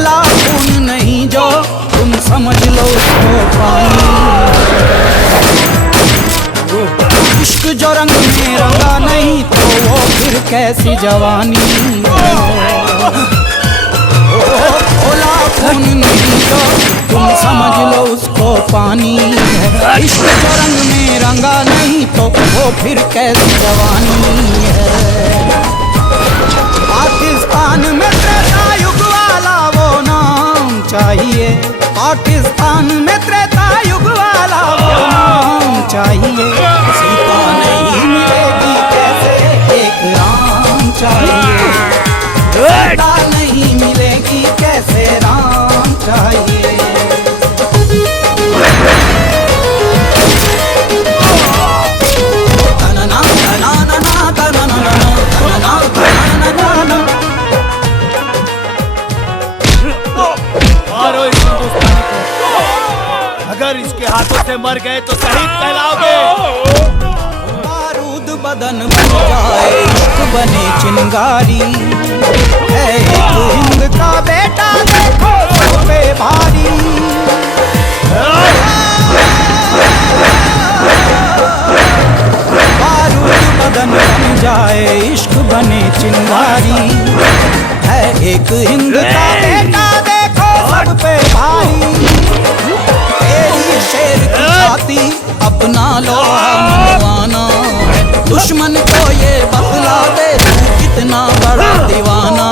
खोला खून नहीं जो तुम समझ लो उसको पानी। इश्क जो रंग में रंगा नहीं तो वो फिर कैसी जवानी। खोला खून नहीं जो तुम समझ लो उसको पानी। इश्क जो रंग में रंगा नहीं तो वो फिर कैसी जवानी है। पाकिस्तान में त्रेता युग वाला वो नाम चाहिए। पाकिस्तान में त्रेता युग वाला वो नाम चाहिए। सीता नहीं मिलेगी कैसे एक राम चाहिए। सीता नहीं मिलेगी कैसे राम चाहिए। मारो इस हिंदुस्तानी को, अगर इसके हाथों से मर गए तो शहीद कहलाओगे। बारूद बदन बन जाए इश्क बने चिंगारी। है एक हिंद का बेटा देखो सब पे भारी। बारूद बदन बन जाए इश्क बने चिंगारी। है एक हिंद का बेटा देखो सब पे भारी। तेरी शेर की छाती अपना लोहा मनवाना। दुश्मन को ये बतला दे तू कितना बड़ा दीवाना।